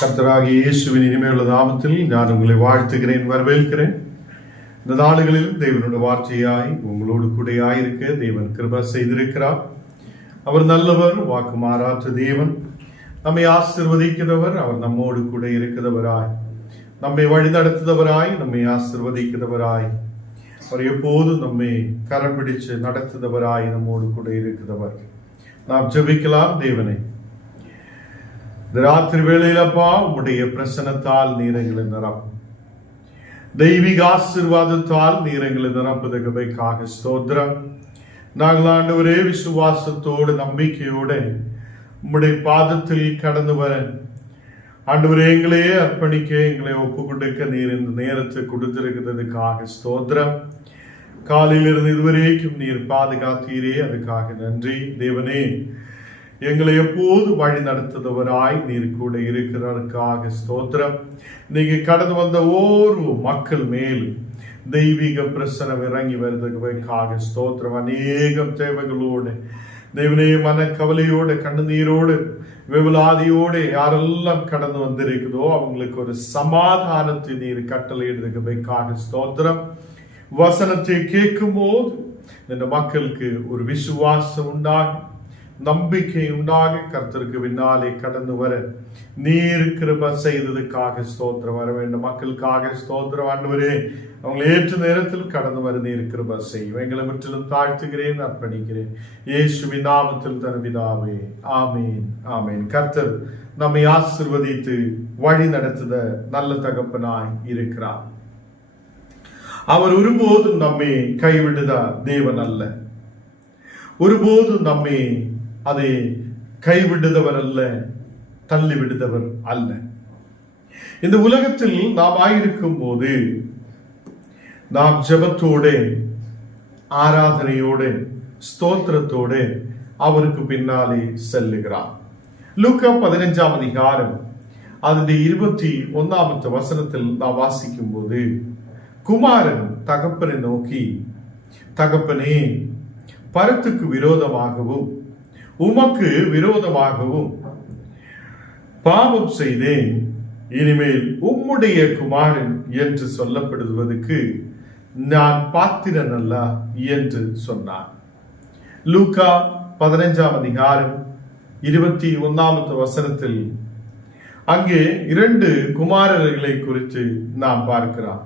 கர்த்தராகிய இயேசுவின் இனிமையுள்ள நாமத்தில் நான் உங்களை வாழ்த்துகிறேன், வரவேற்கிறேன். இந்த நாடுகளில் தேவனுடைய வார்த்தையாய் உங்களோடு கூட ஆயிருக்க தேவன் கிருபை செய்திருக்கிறார். அவர் நல்லவர், வாக்கு மாறாற்ற தேவன், நம்மை ஆசீர்வதிக்கிறவர். அவர் நம்மோடு கூட இருக்கிறவராய், நம்மை வழி நடத்துகிறவராய், நம்மை ஆசீர்வதிக்கிறவராய், அவர் எப்போதும் நம்மை கரம் பிடிச்சு நடத்துகிறவராய் நம்மோடு கூட இருக்கிறவர். நாம் ஜெபிக்கலாம். தேவனை, இந்த ராத்திரி வேளையிலப்பா உம்முடைய பிரசனத்தால் நீரங்களை நிரப்பும், தெய்வீக ஆசீர்வாதத்தால் நீரங்களை நிரப்புவதற்காக ஸ்தோத்திரம். நாங்கள் ஆண்டவரே விசுவாசத்தோடு நம்பிக்கையோடு உம்முடைய பாதத்தில் கடந்து வர ஆண்டவரே எங்களையே அர்ப்பணிக்க, எங்களை ஒப்பு கொடுக்க நீர் இந்த நேரத்தை கொடுத்திருக்கிறதுக்காக ஸ்தோத்திரம். காலையிலிருந்து இதுவரைக்கும் நீர் பாதுகாத்தீரே, அதுக்காக நன்றி. தேவனே, எங்களை எப்போது வழி நடத்துபவராய் நீர் கூட இருக்கிறதற்காக ஸ்தோத்திரம். நீங்க கடந்து வந்த ஒவ்வொரு மக்கள் மேல் தெய்வீக பிரசனம் இறங்கி வருவதற்காக ஸ்தோத்திரம். அநேகம் தேவைகளோடு தேவனே, மன கவலையோடு, கண்ணீரோடு, விவலாதியோடு யாரெல்லாம் கடந்து வந்திருக்குதோ அவங்களுக்கு ஒரு சமாதானத்தை நீர் கட்டளையிடுவதற்காக ஸ்தோத்திரம். வசனத்தை கேட்கும் போது இந்த மக்களுக்கு ஒரு விசுவாசம் உண்டாகும், நம்பிக்கை உண்டாக கர்த்தருக்கு பின்னாலே கடந்து வர நீர் கிருபை செய்ததுக்காக ஸ்தோத்திரம். வர வேண்டும் மக்களுக்காக ஸ்தோத்திரம். ஆண்டவரே, அவங்களை ஏற்ற நேரத்தில் கடந்து வர நீர் கிருபை செய்யும். எங்களை முற்றிலும் தாழ்த்துகிறேன், அர்ப்பணிக்கிறேன். இயேசுவின் நாமத்தில் தனபிதாவே, ஆமீன், ஆமீன். கர்த்தர் நம்மை ஆசீர்வதித்து வழி நடத்துத நல்ல தகப்பனாய் இருக்கிறார். அவர் ஒருபோதும் நம்மை கைவிடுத தேவன் அல்ல, ஒருபோதும் நம்மை அதை கைவிடுதவர் அல்ல, தள்ளிவிடுதவர் அல்ல. இந்த உலகத்தில் நாம் ஆயிருக்கும் போது நாம் ஜெபத்தோடு, ஆராதனையோடு, ஸ்தோத்திரத்தோடு அவருக்கு பின்னாலே செல்லுகிறார். லூக்கா 15ஆம் அதிகாரம் அதனுடைய 21ஆம் வசனத்தில் நாம் வாசிக்கும் போது, குமாரன் தகப்பனை நோக்கி, தகப்பனே, பரத்துக்கு விரோதமாகவும் உமக்கு விரோதமாகவும் பாவம் செய்தேன், இனிமேல் உம்முடைய குமாரன் என்று சொல்லப்படுவதற்கு நான் பாத்திரன் அல்ல என்று சொன்னார். லூக்கா 15ஆம் அதிகாரம் 21ஆம் வசனத்தில் அங்கே 2 குமாரர்களை குறித்து நாம் பார்க்கிறோம்.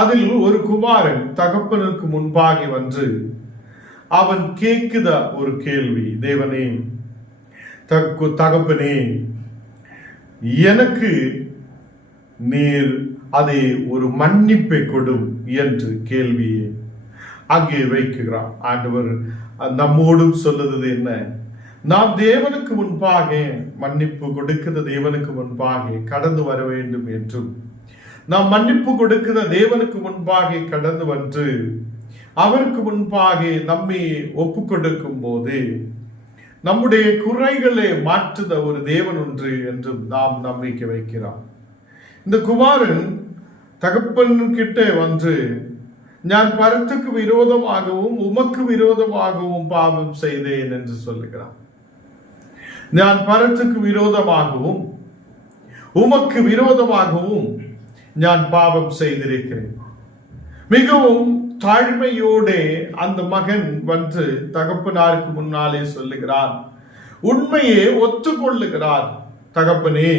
அதில் ஒரு குமாரன் தகப்பனுக்கு முன்பாக வந்து அவன் கேட்குத ஒரு கேள்வி, தேவனே, தகப்பனே, எனக்கு நீர் அதை ஒரு மன்னிப்பை கொடும் என்று கேள்வியை அங்கே வைக்கிறார். ஆண்டவர் நம்மோடும் சொல்லுது என்ன? நாம் தேவனுக்கு முன்பாக மன்னிப்பு கொடுக்கிற தேவனுக்கு முன்பாக கடந்து வர வேண்டும் என்றும், நாம் மன்னிப்பு கொடுக்கிற தேவனுக்கு முன்பாக கடந்து வந்து அவருக்கு முன்பாக நம்மை ஒப்பு கொடுக்கும் போது நம்முடைய குறைகளை மாற்றுத ஒரு தேவன் ஒன்று என்று நாம் நம்பிக்கை வைக்கிறோம். இந்த குமாரன் தகப்பன் கிட்ட வந்து, நான் பரத்துக்கு விரோதமாகவும் உமக்கு விரோதமாகவும் பாவம் செய்தேன் என்று சொல்லுகிறான். நான் பரத்துக்கு விரோதமாகவும் உமக்கு விரோதமாகவும் நான் பாவம் செய்திருக்கிறேன். மிகவும் தாழ்மையோட அந்த மகன் வந்து தகப்பனாருக்கு முன்னாலே சொல்லுகிறார், உண்மையே ஒத்துக்கொள்ளுகிறார். தகப்பனே,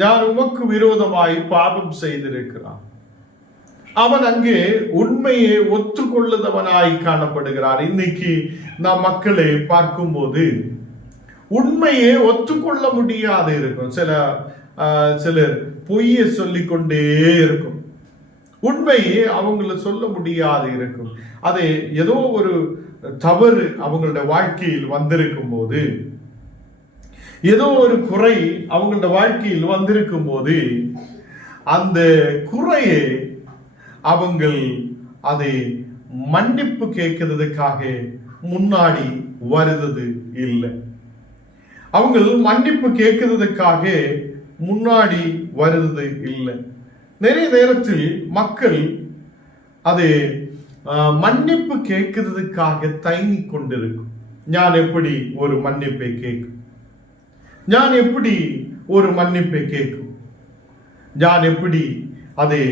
நான் உமக்கு விரோதமாய் பாவம் செய்திருக்கிறான். அவன் அங்கே உண்மையை ஒத்துக்கொள்ளுதவனாய் காணப்படுகிறார். இன்னைக்கு நாம் மக்களை பார்க்கும்போது உண்மையை ஒத்துக்கொள்ள முடியாது இருக்கும். சிலர் பொய்யை சொல்லிக்கொண்டே இருக்கும். உண்மையை அவங்கள சொல்ல முடியாது இருக்கும். அதை ஏதோ ஒரு தவறு அவங்களோட வாழ்க்கையில் வந்திருக்கும் போது, ஏதோ ஒரு குறை அவங்களோட வாழ்க்கையில் வந்திருக்கும் போது அந்த குறையை அவங்கள் அதை மன்னிப்பு கேட்கிறதுக்காக முன்னாடி வருவது இல்லை. அவங்க மன்னிப்பு கேட்கிறதுக்காக முன்னாடி வருவது இல்லை. நிறைய நேரத்தில் மக்கள் அதை மன்னிப்பு கேட்கிறதுக்காக தயங்கி கொண்டிருக்கும். நான் எப்படி ஒரு மன்னிப்பை கேட்கும், நான் எப்படி ஒரு மன்னிப்பை கேட்கும். நான் எப்படி அதை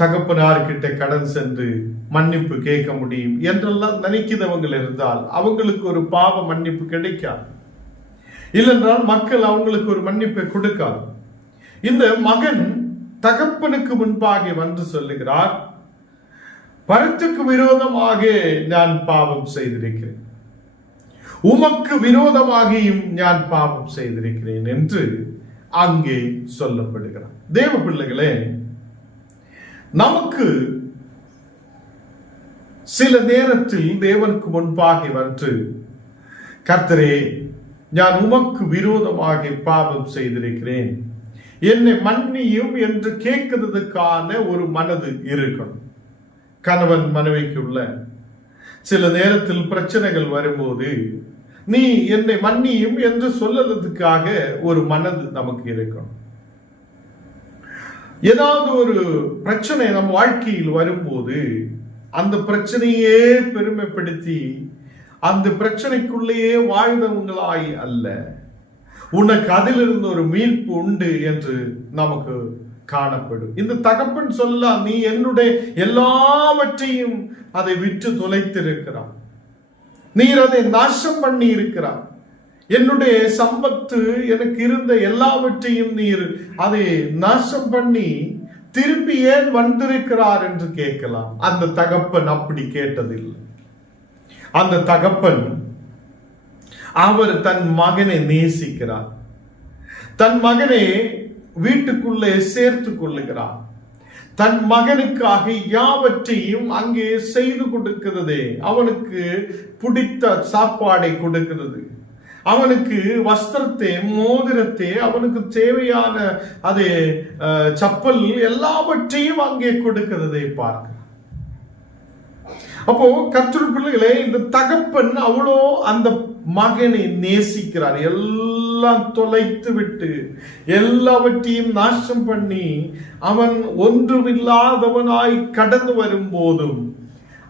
தகப்பனார்கிட்ட கடன் சென்று மன்னிப்பு கேட்க முடியும் என்றெல்லாம் நினைக்கிறவங்க இருந்தால் அவங்களுக்கு ஒரு பாவ மன்னிப்பு கிடைக்காது. இல்லைன்றால் மக்கள் அவங்களுக்கு ஒரு மன்னிப்பை கொடுக்காது. இந்த மகன் தகப்பனுக்கு முன்பாக வந்து சொல்லுகிறார், பரத்துக்கு விரோதமாக நான் பாவம் செய்திருக்கிறேன், உமக்கு விரோதமாகியும் நான் பாவம் செய்திருக்கிறேன் என்று அங்கே சொல்லப்படுகிறார். தேவ பிள்ளைகளே, நமக்கு சில நேரத்தில் தேவனுக்கு முன்பாக வந்து, கர்த்தரே, நான் உமக்கு விரோதமாக பாவம் செய்திருக்கிறேன், என்னை மன்னியும் என்று கேட்கிறதுக்கான ஒரு மனது இருக்கணும். கணவன் மனைவிக்குள்ள சில நேரத்தில் பிரச்சனைகள் வரும்போது நீ என்னை மன்னியும் என்று சொல்லுறதுக்காக ஒரு மனது நமக்கு இருக்கணும். ஏதாவது ஒரு பிரச்சனை நம் வாழ்க்கையில் வரும்போது அந்த பிரச்சனையே பெருமைப்படுத்தி அந்த பிரச்சனைக்குள்ளேயே வாழ்ந்தவங்களாய் அல்ல, உனக்கு அதிலிருந்து ஒரு மீட்பு உண்டு என்று நமக்கு காணப்படும். இந்த தகப்பன் சொல்லலாம், நீ என்னுடைய எல்லாவற்றையும் அதை விற்று தொலைத்திருக்கிறான், நீர் அதை நாசம் பண்ணி இருக்கிறார், என்னுடைய சம்பத்து எனக்கு இருந்த எல்லாவற்றையும் நீர் அதை நாசம் பண்ணி திருப்பி ஏன் வந்திருக்கிறார் என்று கேட்கலாம். அந்த தகப்பன் அப்படி கேட்டதில்லை. அந்த தகப்பன் அவர் தன் மகனை நேசிக்கிறார், தன் மகனை வீட்டுக்குள்ளே சேர்த்து கொள்ளுகிறார், தன் மகனுக்காக யாவற்றையும் அங்கே செய்து கொடுக்கிறது, அவனுக்கு பிடித்த சாப்பாடை கொடுக்கிறது, அவனுக்கு வஸ்திரத்தை, மோதிரத்தை, அவனுக்கு தேவையான அது சப்பல் எல்லாவற்றையும் அங்கே கொடுக்கிறதை பார்க்க. அப்போ கர்த்தருடைய பிள்ளைகளே, இந்த தகப்பன் அவ்வளோ அந்த மகனை நேசிக்கிறார். எல்லாம் தொலைத்து விட்டு எல்லாவற்றையும் நாசம் பண்ணி அவன் ஒன்றுமில்லாதவனாய் கடந்து வரும் போதும்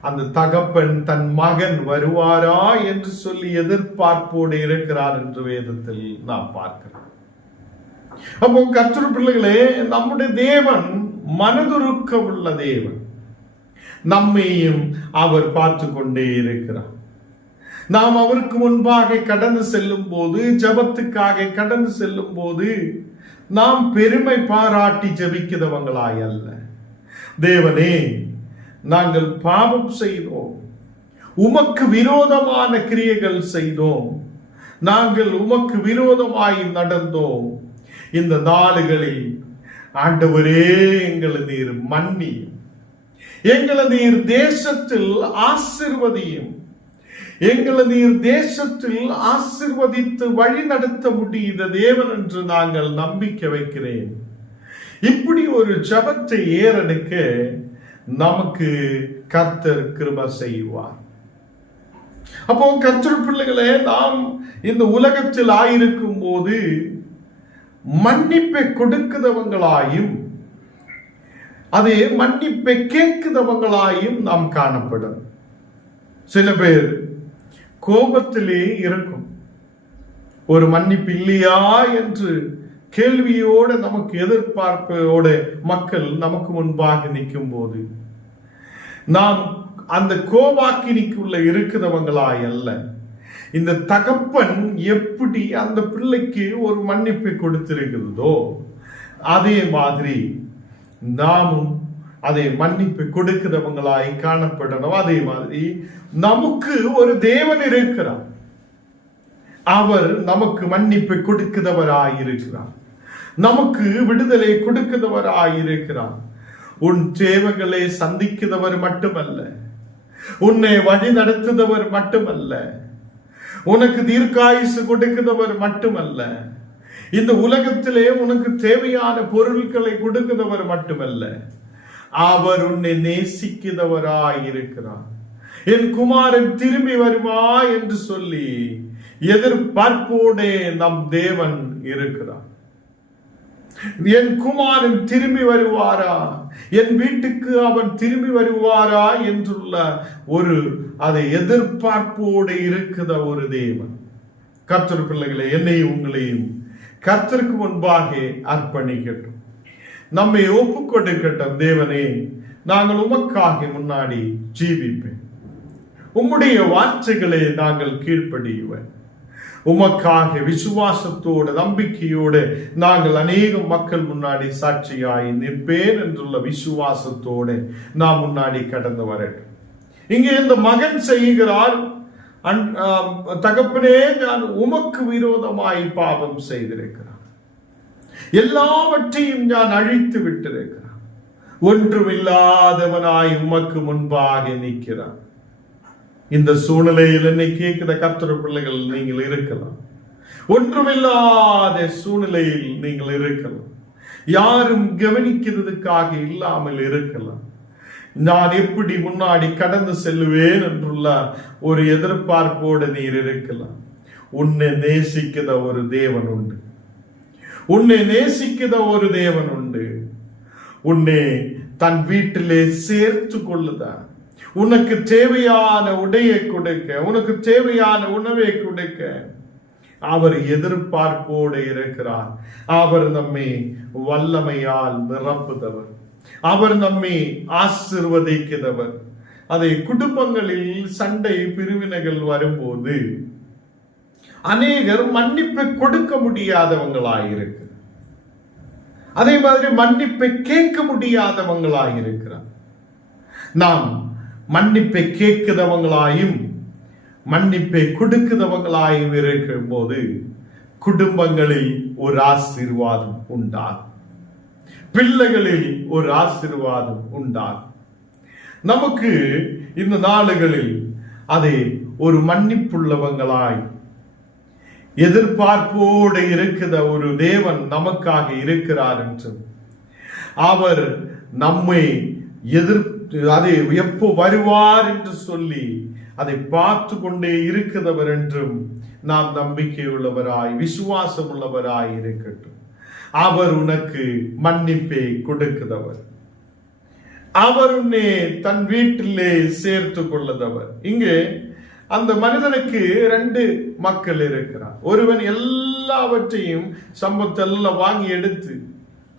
அந்த தகப்பன் தன் மகன் வருவாரா என்று சொல்லி எதிர்பார்ப்போடு இருக்கிறார் என்று வேதத்தில் நாம் பார்க்கிறோம். அப்போ கர்த்தருடைய பிள்ளைகளே, நம்முடைய தேவன் மனதுருக்க உள்ள தேவன். நம்மையும் அவர் பார்த்து கொண்டே இருக்கிறார். நாம் அவருக்கு முன்பாக கடந்து செல்லும் போது, ஜபத்துக்காக கடந்து செல்லும் போது நாம் பெருமை பாராட்டி ஜபிக்கிறவங்களாய் அல்ல, தேவனே, நாங்கள் பாவம் செய்தோம், உமக்கு விரோதமான கிரியைகள் செய்தோம், நாங்கள் உமக்கு விரோதமாய் நடந்தோம், இந்த நாளுகளில் ஆண்டவரே எங்களை நீர் மன்னியும், எங்களை நீர் தேசத்தில் ஆசீர்வதியும், எங்களை நீர் தேசத்தில் ஆசீர்வதித்து வழி நடத்த முடியுத தேவன் என்று நாங்கள் நம்பிக்கை வைக்கிறேன். இப்படி ஒரு ஜபத்தை ஏறெடுக்க நமக்கு கர்த்தர் கிருபை செய்வார். அப்போ கர்த்தர் பிள்ளைகளே, நாம் இந்த உலகத்தில் ஆயிருக்கும் போது மன்னிப்பை கொடுக்கிறவங்களாயும் அதே மன்னிப்பை கேட்கிறவங்களாயும் நாம் காணப்படும். சில பேர் கோபத்திலே இருக்கும், ஒரு மன்னிப்பு இல்லையா என்று கேள்வியோட நமக்கு எதிர்பார்ப்போட மக்கள் நமக்கு முன்பாக நிற்கும் போது நாம் அந்த கோபாக்கினிக்குள்ள இருக்கிறவங்களாய் அல்ல, இந்த தகப்பன் எப்படி அந்த பிள்ளைக்கு ஒரு மன்னிப்பை கொடுத்திருக்கிறதோ அதே மாதிரி நாமும் அதை மன்னிப்பு கொடுக்கிறவங்களாய் காணப்படணும். அதே மாதிரி நமக்கு ஒரு தேவன் இருக்கிறார், அவர் நமக்கு மன்னிப்பை கொடுக்கிறவராய் இருக்கிறார், நமக்கு விடுதலை கொடுக்கிறவராய் இருக்கிறார். உன் தேவைகளை சந்திக்கிறவர் மட்டுமல்ல, உன்னை வழி நடத்துகிறவர் மட்டுமல்ல, உனக்கு தீர்க்காயுசு கொடுக்கிறவர் மட்டுமல்ல, இந்த உலகத்திலே உனக்கு தேவையான பொருட்களை கொடுக்கிறவர் மட்டுமல்ல, அவர் உன்னை நேசிக்கிறவராய் இருக்கிறார். என் குமாரன் திரும்பி வருவா என்று சொல்லி எதிர்பார்ப்போடே நம் தேவன் இருக்கிறார். என் குமாரன் திரும்பி வருவாரா, என் வீட்டுக்கு அவன் திரும்பி வருவாரா என்றுள்ள ஒரு அதை எதிர்பார்ப்போடு இருக்கிற ஒரு தேவன். கர்த்தர் பிள்ளைகளை, என்னையும் உங்களையும் கர்த்தருக்கு முன்பாக அர்ப்பணிக்கட்டும். நம்மை ஒப்பு கொடுக்கட்டும். தேவனே, நாங்கள் உமக்காக முன்னாடி ஜீவிப்பேன். உம்முடைய வார்த்தைகளை நாங்கள் கீழ்ப்படியுவேன். உமக்காக விசுவாசத்தோடு நம்பிக்கையோடு நாங்கள் அநேக மக்கள் முன்னாடி சாட்சியாய் நிற்பேன் என்றுள்ள விசுவாசத்தோடு நாம் முன்னாடி கடந்து வரட்டும். இங்கே இந்த மகன் செய்கிறார், தகப்பனே, நான் உமக்கு விரோதமாய் பாவம் செய்திருக்கிறான், எல்லாவற்றையும் நான் அழித்து விட்டிருக்கிறான், ஒன்றுமில்லாதவனாய் உமக்கு முன்பாக நிற்கிறான். இந்த சூழ்நிலையில் என்னை கேட்கிற கர்த்தர் பிள்ளைகள் நீங்கள் இருக்கலாம். ஒன்றுமில்லாத சூழ்நிலையில் நீங்கள் இருக்கலாம். யாரும் கவனிக்கிறதுக்காக இல்லாமல் இருக்கலாம். நான் எப்படி முன்னாடி கடந்து செல்லுவேன் என்றுள்ள ஒரு எதிர்பார்ப்போடு நீர் இருக்கலாம். உன்னை நேசிக்கிற ஒரு தேவன் உண்டு. உன்னை நேசிக்கிற ஒரு தேவன் உண்டு. உன்னை தன் வீட்டிலே சேர்த்து கொள்ளுதான். உனக்கு தேவையான உடையை கொடுக்க, உனக்கு தேவையான உணவை கொடுக்க அவர் எதிர்பார்ப்போடு இருக்கிறார். அவர் நம்மை வல்லமையால் நிரப்புதவர். அவர் நம்மை ஆசீர்வதிக்கிறவர். அதை குடும்பங்களில் சண்டை பிரிவினைகள் வரும்போது அநேகர் மன்னிப்பை கொடுக்க முடியாதவங்களாயிருக்கிறார். அதே மாதிரி மன்னிப்பை கேட்க முடியாதவங்களாயிருக்கிறார். நாம் மன்னிப்பை கேட்கிறவங்களாயும் மன்னிப்பை கொடுக்கிறவங்களாயும் இருக்கும் போது குடும்பங்களில் ஒரு ஆசீர்வாதம் உண்டாகும். பிள்ளைகளில் ஒரு ஆசீர்வாதம் உண்டாகும். நமக்கு இந்த நாளுகளில் அதை ஒரு மன்னிப்புள்ளவங்களாய் எதிர்பார்ப்போடு இருக்கிற ஒரு தேவன் நமக்காக இருக்கிறார் என்றும், அவர் நம்மை அதை எப்போ வருவார் என்று சொல்லி அதை பார்த்து கொண்டே இருக்கிறவர் என்றும் நாம் நம்பிக்கை உள்ளவராய் விசுவாசம் உள்ளவராய் இருக்கட்டும். அவர் உனக்கு மன்னிப்பை கொடுக்கிறவர். அவர் உன்னை தன் வீட்டிலே சேர்த்து கொள்ளுதவர். இங்கே அந்த மனிதனுக்கு 2 மக்கள் இருக்கிறார். ஒருவன் எல்லாவற்றையும் சம்பத்தெல்லாம் வாங்கி எடுத்து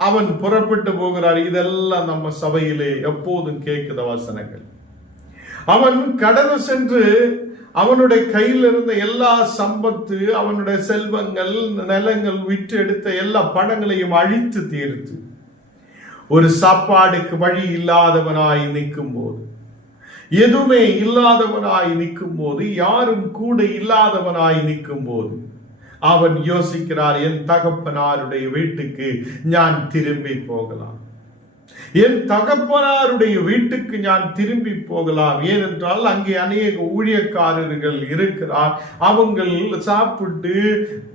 அவன் புறப்பட்டு போகிறார். இதெல்லாம் நம்ம சபையிலே எப்போதும் கேட்கிற வசனங்கள். அவன் கடந்து சென்று அவனுடைய கையில் இருந்த எல்லா சம்பத்து, அவனுடைய செல்வங்கள், நிலங்கள் விற்று எடுத்த எல்லா பணங்களையும் அழித்து தீர்த்து ஒரு சாப்பாடுக்கு வழி இல்லாதவனாய் நிற்கும் போது, எதுவுமே இல்லாதவனாய் நிற்கும் போது, யாரும் கூட இல்லாதவனாய் நிற்கும் போது அவன் யோசிக்கிறார், என் தகப்பனாருடைய வீட்டுக்கு நான் திரும்பி போகலாம். என் தகப்பனாருடைய வீட்டுக்கு நான் திரும்பி போகலாம். ஏனென்றால் அங்கே அநேக ஊழியக்காரர்கள் இருக்கிறார். அவங்க சாப்பிட்டு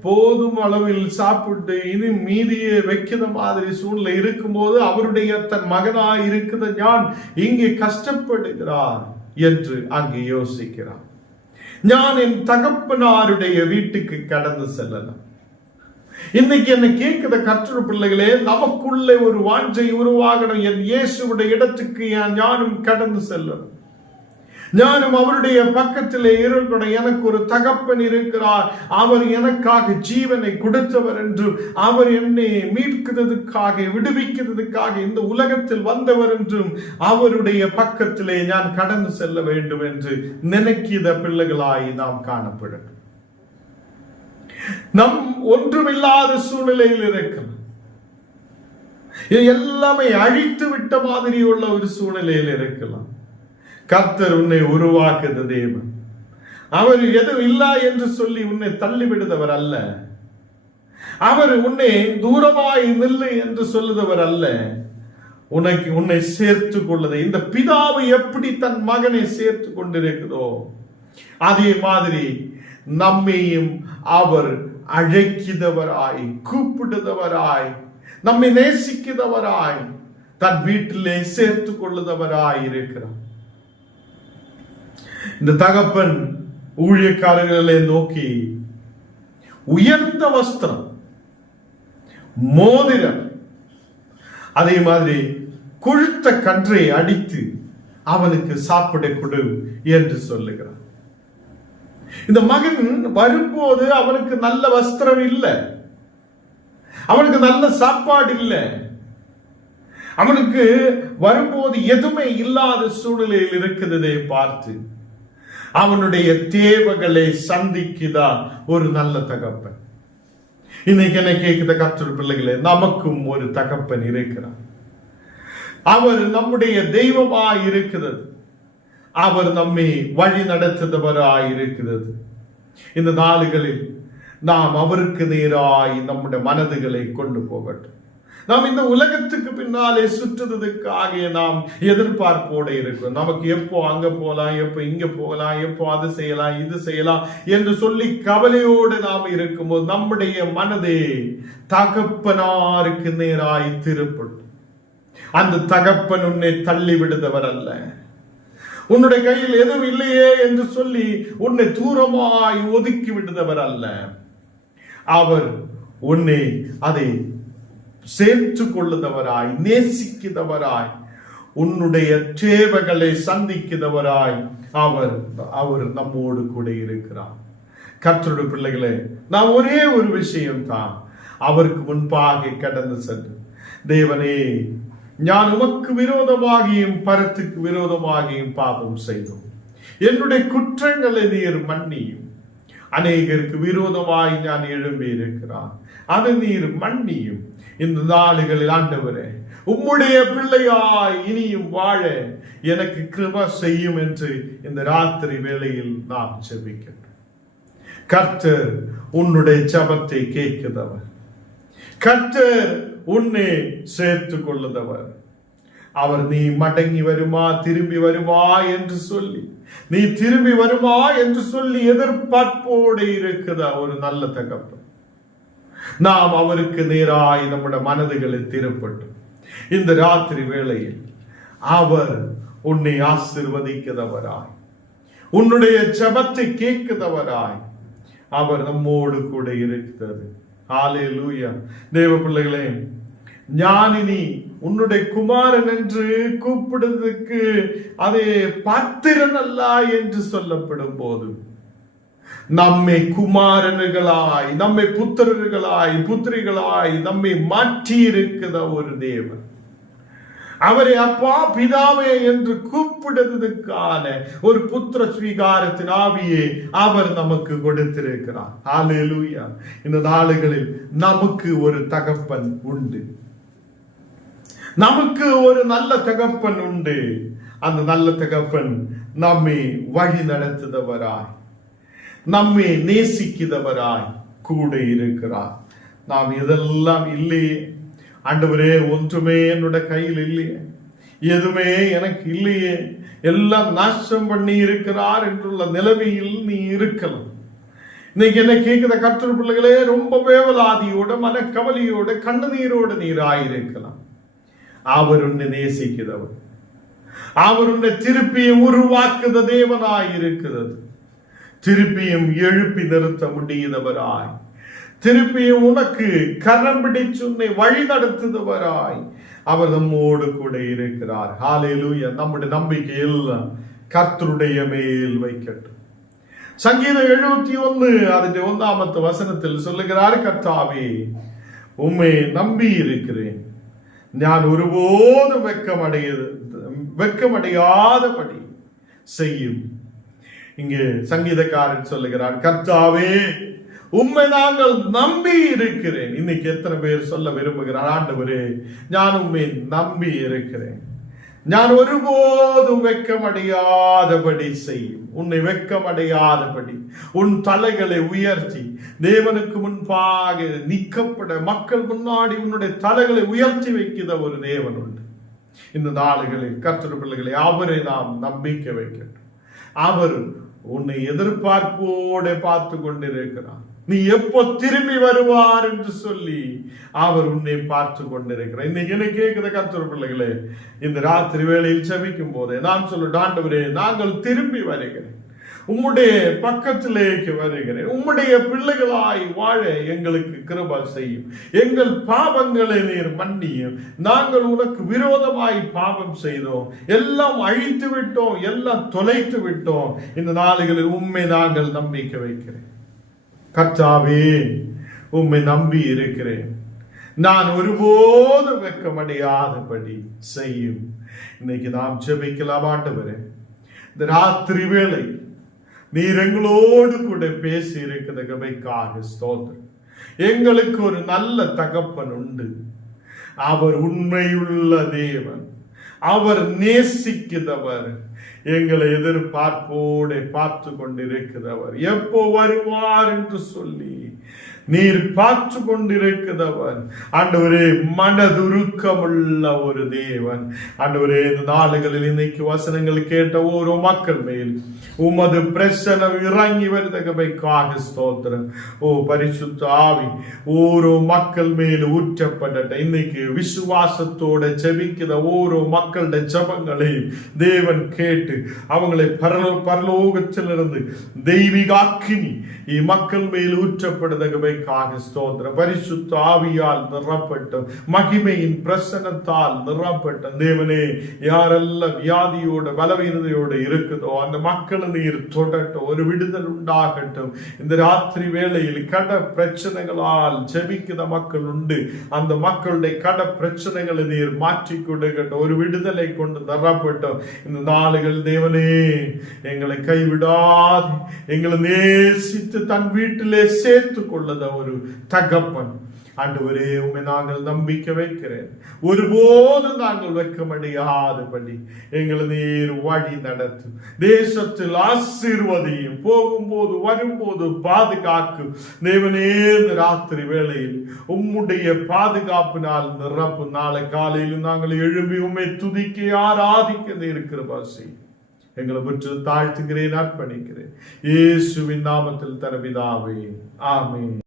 போதும் அளவில் சாப்பிட்டு இனி மீதியை வைக்கிற மாதிரி சூழ்நிலை இருக்கும்போது அவருடைய தன் மகனாய் இருக்கிற நான் இங்கே கஷ்டப்படுகிறார் என்று அங்கே யோசிக்கிறார். நான் என் தகப்பனாருடைய வீட்டுக்கு கடந்து செல்லலாம். இன்னைக்கு என்ன கேட்கிற கர்த்தர் பிள்ளைகளே, நமக்குள்ளே ஒரு வாஞ்சை உருவாகணும். என் இயேசுடைய இடத்துக்கு ஞானும் கடந்து செல்லணும். ஞானும் அவருடைய பக்கத்திலே இருக்கணும். எனக்கு ஒரு தகப்பன் இருக்கிறார், அவர் எனக்காக ஜீவனை கொடுத்தவர் என்றும், அவர் என்னை மீட்கிறதுக்காக விடுவிக்கிறதுக்காக இந்த உலகத்தில் வந்தவர் என்றும் அவருடைய பக்கத்திலே நான் கடந்து செல்ல வேண்டும் என்று நினைக்கிற பிள்ளைகளாய் நாம் காணப்படும். நம் ஒன்றுமில்லாத சூழ்நிலையில் இருக்கலாம். எல்லாமே அழித்து விட்ட மாதிரி உள்ள ஒரு சூழ்நிலையில் இருக்கலாம். கர்த்தர் உன்னை உருவாக்குத தேவன். அவர் எதுவும் இல்லை என்று சொல்லி உன்னை தள்ளிவிடுதவர் அல்ல. அவர் உன்னை தூரமாய் நில்லு என்று சொல்லுதவர் அல்ல. உன்னை சேர்த்து கொள்ளுது. இந்த பிதாவை எப்படி தன் மகனை சேர்த்து கொண்டிருக்கிறதோ அதே மாதிரி நம்மையும் அவர் அழைக்கிறவராய், கூப்பிடுதவராய், நம்மை நேசிக்கிறவராய், தன் வீட்டிலே சேர்த்து கொள்ளுதவராய் இருக்கிறார். இந்த தகப்பன் ஊழியக்காரர்களை நோக்கி உயர்ந்த வஸ்திரம், மோதிரம், அதே மாதிரி கொழுத்த கன்றை அடித்து அவனுக்கு சாப்பிட கொடு என்று சொல்லுகிறார். இந்த மகன் வரும்போது அவனுக்கு நல்ல வஸ்திரம் இல்லை. அவனுக்கு நல்ல சாப்பாடு இல்லை. அவனுக்கு வரும்போது எதுவுமே இல்லாத சூழ்நிலையில் இருக்கிறதை பார்த்து அவனுடைய தேவைகளை சந்திக்குதான் ஒரு நல்ல தகப்பன். இன்னைக்கு என்ன கேட்கிற கர்த்தருடைய பிள்ளைகளே, நமக்கும் ஒரு தகப்பன் இருக்கிறார். அவர் நம்முடைய தெய்வமாய் இருக்கிறது. அவர் நம்மை வழி நடத்துபவராய் இருக்கிறது. இந்த நாளுகளில் நாம் அவருக்கு நேராய் நம்முடைய மனதுகளை கொண்டு போகட்டும். நாம் இந்த உலகத்துக்கு பின்னாலே சுற்றுவதற்காக நாம் எதிர்பார்ப்போட இருக்கிறோம். நமக்கு எப்போ அங்க போகலாம், எப்போ இங்க போகலாம், எப்போ அது செய்யலாம், இது செய்யலாம் என்று சொல்லி கவலையோடு நாம் இருக்கும்போது நம்முடைய மனதே தகப்பனாருக்கு நேராய் திருப்படும். அந்த தகப்பன் உன்னை தள்ளி விடுதவர் அல்ல. உன்னுடைய கையில் எதுவும் இல்லையே என்று சொல்லி உன்னை தூரமாய் ஒதுக்கி விடுதவர் அல்ல. அவர் உன்னை அதை சேர்த்து கொள்ளுதவராய், நேசிக்கிறவராய், உன்னுடைய தேவைகளை சந்திக்கிறவராய் அவர் நம்மோடு கூட இருக்கிறார். கர்த்தருடைய பிள்ளைகளே, நான் ஒரே ஒரு விஷயம் தான் அவருக்கு முன்பாக கடந்து சென்று, தேவனே, நான் உமக்கு விரோதமாகியும் பரத்துக்கு விரோதமாகியும் பாவம் செய்தோம். என்னுடைய குற்றங்களை நீர் மன்னியும். அநேகருக்கு விரோதமாய் நான் எழும்பி இருக்கிறான், அதை நீர் மன்னியும். இந்த நாளுகளில் ஆண்டவரே, உம்முடைய பிள்ளையாய் இனியும் வாழ எனக்கு கிருபை செய்யும் என்று இந்த ராத்திரி வேளையில் நாம் ஜெபிக்கட்டும். கர்த்தர் உன்னுடைய ஜெபத்தை கேட்கிறவர். கர்த்தர் உன்னை சேர்த்து கொள்ளுதவர். அவர் நீ மடங்கி வருமா, திரும்பி வருமா என்று சொல்லி, நீ திரும்பி வருமா என்று சொல்லி எதிர்பார்ப்போடு இருக்கிற ஒரு நல்ல தகப்பன். நாம் அவருக்கு நேராய் நம்முடைய மனதுகளை திருப்பட்டும். இந்த ராத்திரி வேளையில் அவர் உன்னை ஆசீர்வதிக்கிறவராய், உன்னுடைய ஜெபத்தை கேட்கிறவராய் அவர் நம்மோடு கூட இருக்கிறது. ஹல்லேலூயா. தேவ பிள்ளைகளே, ஞானினி உன்னுடைய குமாரன் என்று கூப்பிடுவதற்கு அதே பாத்திரன் அல்ல என்று சொல்லப்படும் போது, நம்மை குமாரன்களாய், நம்மை புத்திரர்களாய், புத்திரிகளாய் நம்மை மாற்றி இருக்கிற ஒரு தேவன், அவரை அப்பா பிதாவே என்று கூப்பிடுவதற்கான ஒரு புத்திர ஸ்வீகாரத்தின் ஆவியை அவர் நமக்கு கொடுத்திருக்கிறார். ஹல்லேலூயா. இந்த நாளுகளில் நமக்கு ஒரு தகப்பன் உண்டு. நமக்கு ஒரு நல்ல தகப்பன் உண்டு. அந்த நல்ல தகப்பன் நம்மை வழி நடத்துதவராய், நம்மை நேசிக்கிறவராய் கூட இருக்கிறார். நாம் இதெல்லாம் இல்லையே ஆண்டவரே, ஒன்றுமே என்னுடைய கையில் இல்லையே, எதுவுமே எனக்கு இல்லையே, எல்லாம் நாசம் பண்ணி இருக்கிறார் என்றுள்ள நிலைமையில் நீ இருக்கலாம். இன்னைக்கு என்ன கேட்கிற கர்த்தர் பிள்ளைகளே, ரொம்ப வேவலாதியோட, மனக்கவலையோட, கண்ணீரோடு நீராயிருக்கலாம். அவர் உன்னை நேசிக்கிறவர். அவர் உன்னை திருப்பியும் உருவாக்குத தேவனாய் இருக்கிறது. திருப்பியும் எழுப்பி நிறுத்த முடியுதவராய், திருப்பியும் உனக்கு கரம் பிடிச்சு உன்னை வழி நடத்துதவராய் அவர் நம்மோடு கூட இருக்கிறார். ஹல்லேலூயா. நம்முடைய நம்பிக்கை எல்லாம் கர்த்தருடைய மேல் வைக்கட்டும். சங்கீதம் 71 அதிന്റെ 1 வசனத்தில் சொல்லுகிறார், கர்த்தாவே உம்மை நம்பி இருக்கிறேன், நான் ஒருபோதும் வெட்கமடையாதபடி செய்யும். இங்கே சங்கீதக்காரன் சொல்லுகிறார், கர்த்தாவே உம்மை நாங்கள் நம்பி இருக்கிறேன். இன்னைக்கு எத்தனை பேர் சொல்ல விரும்புகிறார், ஆண்டவரே நான் உம்மை நம்பி இருக்கிறேன், நான் ஒருபோதும் வெட்கமடையாதபடி செய்யும். உன்னை வெட்கமடையாதபடி உன் தலைகளை உயர்த்தி தேவனுக்கு முன்பாக நிற்கப்பட, மக்கள் முன்னாடி உன்னுடைய தலைகளை உயர்த்தி வைக்கிற ஒரு தேவன் உண்டு. இந்த நாளுகளில் கர்த்தருடைய பிள்ளைகளை அவரை நாம் நம்பிக்கை வைக்கட்டும். அவர் உன்னை எதிர்பார்ப்போடு பார்த்து கொண்டிருக்கிறார். நீ எப்போ திரும்பி வருவார் என்று சொல்லி அவர் உன்னை பார்த்து கொண்டிருக்கிறார். இன்னைக்கு என்ன கேட்கிற கர்த்தருடைய பிள்ளைகளே, இந்த ராத்திரி வேளையில் ஜெபிக்கும் போதே நான் சொல்ல, ஆண்டவரே நாங்கள் திரும்பி வருகிறேன், உம்முடைய பக்கத்திலேக்கு வருகிறேன், உம்முடைய பிள்ளைகளாய் வாழ எங்களுக்கு கிருபை செய்யும், எங்கள் பாவங்களை நீர் மன்னியும். நாங்கள் உனக்கு விரோதமாய் பாவம் செய்தோம், எல்லாம் அழித்து விட்டோம், எல்லாம் தொலைத்து விட்டோம். இந்த நாளுகளில் உம்மை நாங்கள் நம்பிக்கை வைக்கிறேன். கர்த்தாவே உம்மை நம்பி இருக்கிறேன், நான் ஒருபோதும் வெட்கமடையாதபடி செய்யும். இன்னைக்கு நாம் ஜெபிக்கலாம். ஆண்டவரே, இந்த ராத்திரி வேளை நீர் எங்களோடு கூட பேசி இருக்கிற கிருபைக்காக ஸ்தோத்திரம். எங்களுக்கு ஒரு நல்ல தகப்பன் உண்டு. அவர் உண்மையுள்ள தேவன், அவர் நேசிக்கிறவர், எங்களை எதிர்பார்ப்போடு பார்த்து கொண்டிருக்கிறவர், எப்போ வருவார் என்று சொல்லி நீர் பார்த்து கொண்டிருக்கிறவர். ஆண்டவரே, மனதுருக்கமுள்ள ஒரு தேவன். ஆண்டவரே, இந்த நாளுகளில் இன்னைக்கு வசனங்கள் கேட்ட ஓரோ மக்கள் மேல் உமது பிரசனம் இறங்கி வருதகமைக்காக ஸ்தோத்திரம். ஓ பரிசுத்த ஆவி ஓரோ மக்கள் மேல் ஊற்றப்பட்ட இன்னைக்கு விசுவாசத்தோட ஜெபிக்கிற ஓரோ மக்களுடைய ஜெபங்களை தேவன் கேட்டு அவங்களை பரலோகத்திலிருந்து தெய்வீக அக்கினி மக்கள் மேல் ஊற்றப்படுதகமைக்காக ஸ்தோத்திரம். பரிசுத்த ஆவியால் நிரப்பட்டும், மகிமையின் பிரசனத்தால் நிரப்பட்டும். தேவனே, யாரெல்லாம் வியாதியோட பலவீனதையோட இருக்குதோ அந்த மக்கள் நீர் தொடட்டும், ஒரு விடுதல் உண்டாகட்டும். இந்த ராத்திரி வேளையில் கட பிரச்சனைகளால் ஜெபிக்கிற மக்கள் உண்டு. அந்த மக்களுடைய கட பிரச்சனைகளை நீர் மாற்றி கொடுக்கட்டும், ஒரு விடுதலை கொண்டு நிரப்பட்டும். இந்த நாளுகள் தேவனே, எங்களை கைவிடாது, எங்களை நேசித்து தன் வீட்டிலே சேர்த்து கொள்ளத ஒரு தகப்பன். ஆண்டவரே, உம்மை நாங்கள் நம்பிக்கை வைக்கிறேன். ஒருபோது நாங்கள் வெட்கமடையாதபடி எங்களை நீர் வழி நடத்தும். தேசத்தில் ஆசீர்வதியும், போகும்போது வரும்போது பாதுகாக்கும். தேவனே, இந்த ராத்திரி வேளையில் உம்முடைய பாதுகாப்பினால் நிரப்பு. நாளை காலையில் நாங்கள் எழும்பி உம்மை துதிக்க ஆராதிக்க இருக்கிற பாசி எங்களை பற்றி தாழ்த்துகிறேன், அர்ப்பணிக்கிறேன். இயேசுவின் நாமத்தில் தரபிதாவே, ஆமென்.